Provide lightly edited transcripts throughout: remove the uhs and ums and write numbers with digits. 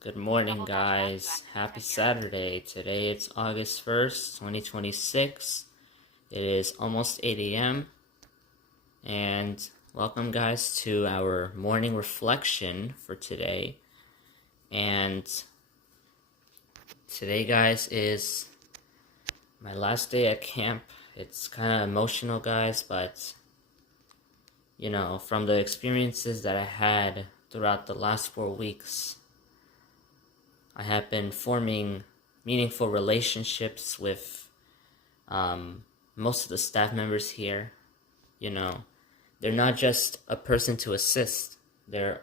Good morning, guys. Happy Saturday. Today it's August 1st, 2026. It is almost 8 a.m. And welcome, guys, to our morning reflection for today. And today, guys, is my last day at camp. It's kind of emotional, guys, but from the experiences that I had throughout the last 4 weeks, I have been forming meaningful relationships with most of the staff members here. They're not just a person to assist. They're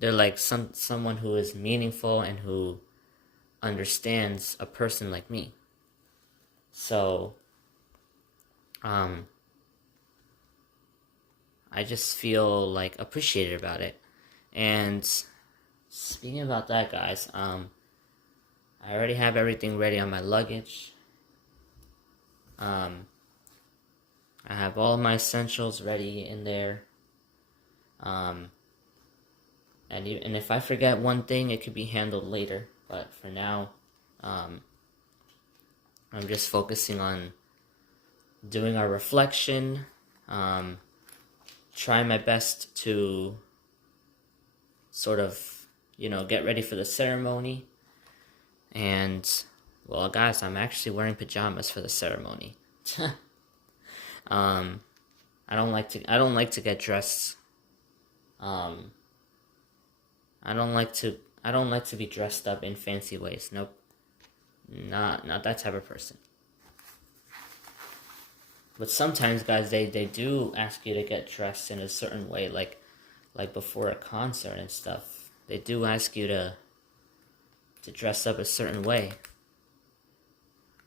like someone who is meaningful and who understands a person like me. So, I just feel like appreciated about it. And speaking about that, guys, I already have everything ready on my luggage. I have all my essentials ready in there. And if I forget one thing, it could be handled later. But for now, I'm just focusing on doing our reflection, trying my best to sort of, get ready for the ceremony. And, well, guys, I'm actually wearing pajamas for the ceremony. I don't like to get dressed. I don't like to be dressed up in fancy ways. Nope. Not that type of person. But sometimes, guys, they do ask you to get dressed in a certain way, like before a concert and stuff. They do ask you to dress up a certain way,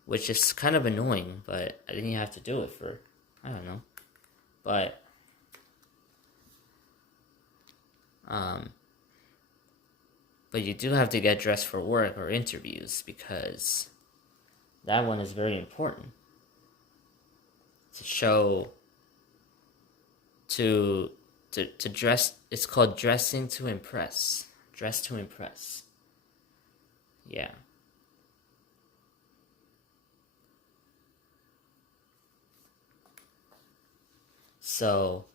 which is kind of annoying, but I didn't have to do it for, I don't know. But you do have to get dressed for work or interviews, because that one is very important. To show, to dress, it's called dressing to impress. Dress to impress. Yeah. So,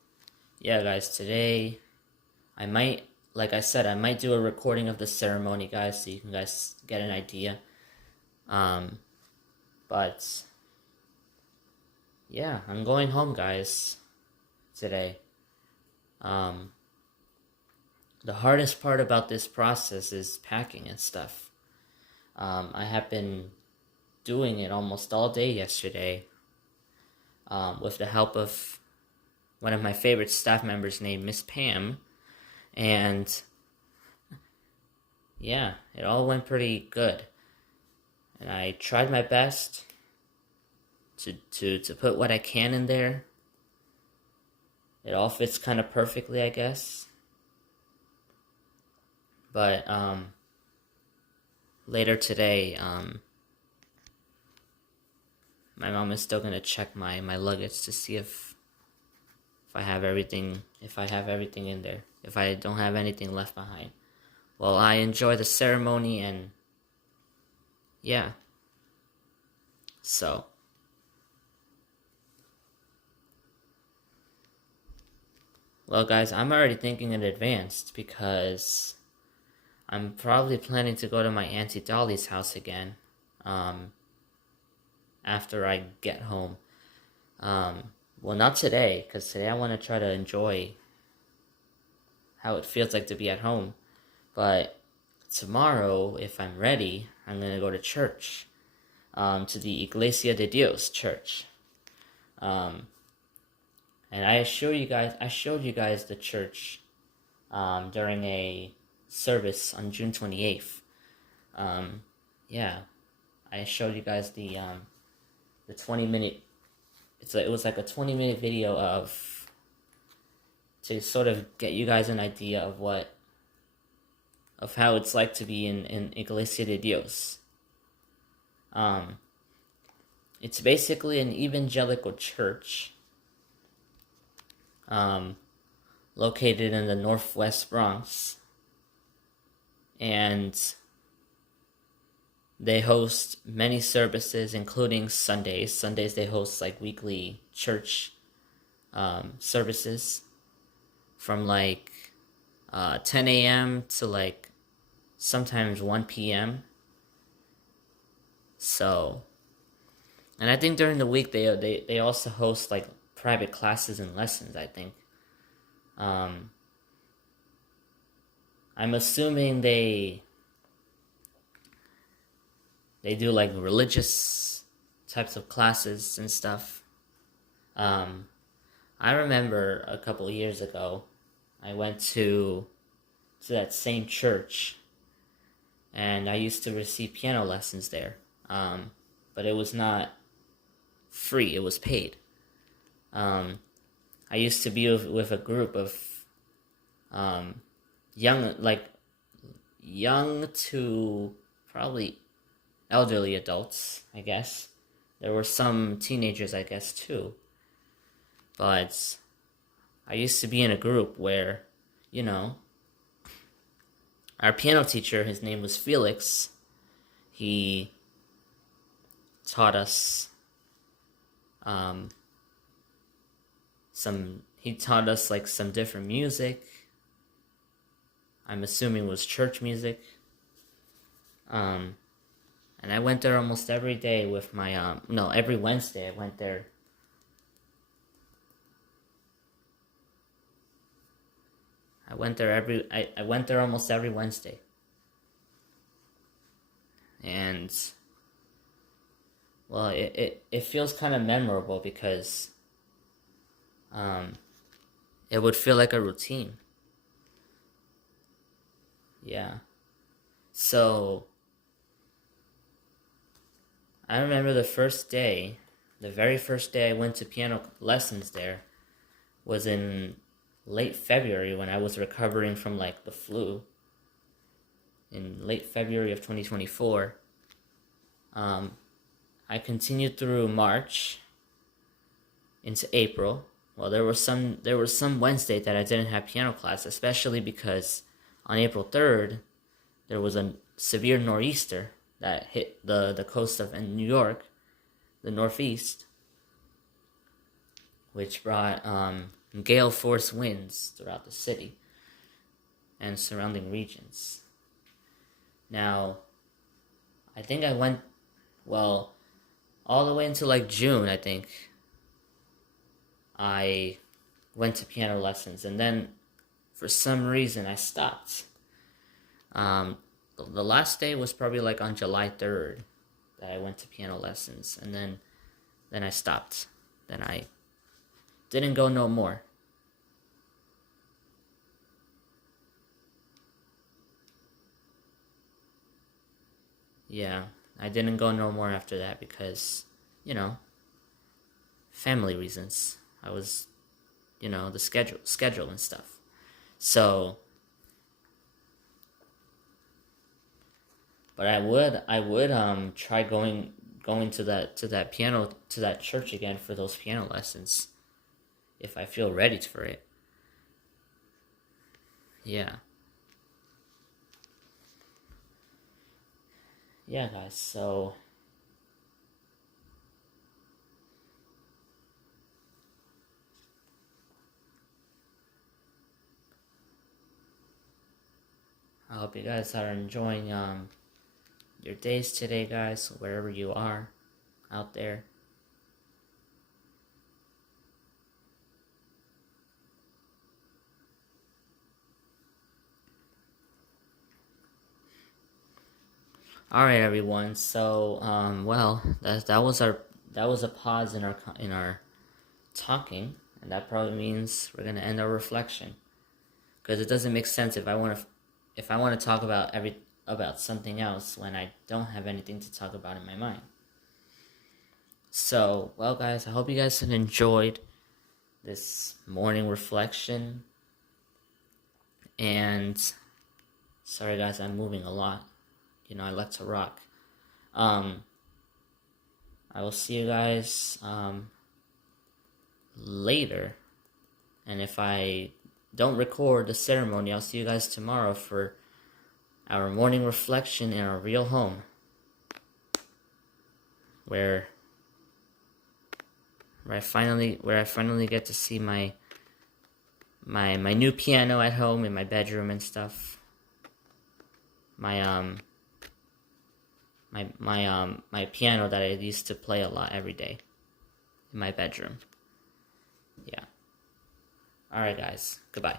yeah, guys, today I might, like I said, I might do a recording of the ceremony, guys, so you can guys get an idea. But yeah, I'm going home, guys, today. The hardest part about this process is packing and stuff. I have been doing it almost all day yesterday, with the help of one of my favorite staff members named Miss Pam. And yeah, it all went pretty good. And I tried my best to put what I can in there. It all fits kind of perfectly, I guess. But later today, my mom is still gonna check my luggage to see if I have everything in there, if I don't have anything left behind. Well, I enjoy the ceremony, and yeah. So, well, guys, I'm already thinking in advance, because I'm probably planning to go to my Auntie Dolly's house again, after I get home. Well, not today, because today I want to try to enjoy how it feels like to be at home. But tomorrow, if I'm ready, I'm going to go to church, to the Iglesia de Dios church. And I showed you guys the church during a service on June 28th. Yeah, I showed you guys the 20-minute. It was like a 20-minute video to sort of get you guys an idea of how it's like to be in Iglesia de Dios. It's basically an evangelical church, located in the Northwest Bronx. and they host many services, including Sundays. Sundays they host like weekly church services from like 10 a.m. to like sometimes 1 p.m. So, and I think during the week they also host like private classes and lessons, I think. I'm assuming they do like religious types of classes and stuff. I remember a couple of years ago, I went to that same church, and I used to receive piano lessons there. But it was not free; it was paid. I used to be with a group of young to probably elderly adults, I guess. There were some teenagers, I guess, too. But I used to be in a group where, you know, our piano teacher, his name was Felix, he taught us like some different music. I'm assuming it was church music. And I went there almost every day with my every Wednesday I went there. I went there almost every Wednesday. And well, it feels kind of memorable because it would feel like a routine. Yeah. So I remember the very first day I went to piano lessons there was in late February when I was recovering from like the flu. In late February of 2024. I continued through March into April. Well, there were some Wednesday that I didn't have piano class, especially because on April 3rd there was a severe nor'easter that hit the coast of New York, the Northeast, which brought gale force winds throughout the city and surrounding regions. Now, I think I went, well, all the way until like June, I think. I went to piano lessons, and then for some reason I stopped. The last day was probably like on July 3rd that I went to piano lessons, and then I stopped. Then I didn't go no more. Yeah, I didn't go no more after that because, family reasons. I was, the schedule and stuff. So, but I would try going to that church again for those piano lessons if I feel ready for it. Yeah. Yeah, guys, so I hope you guys are enjoying your days today, guys, wherever you are out there. All right, everyone. So, that was a pause in our talking, and that probably means we're gonna end our reflection, because it doesn't make sense if I want to talk about something else when I don't have anything to talk about in my mind. So, well, guys, I hope you guys have enjoyed this morning reflection, and sorry, guys, I'm moving a lot. I like to rock. I will see you guys later. And if I don't record the ceremony, I'll see you guys tomorrow for our morning reflection in our real home, where I finally get to see my new piano at home in my bedroom and stuff. My piano that I used to play a lot every day in my bedroom. Yeah. All right, guys. Goodbye.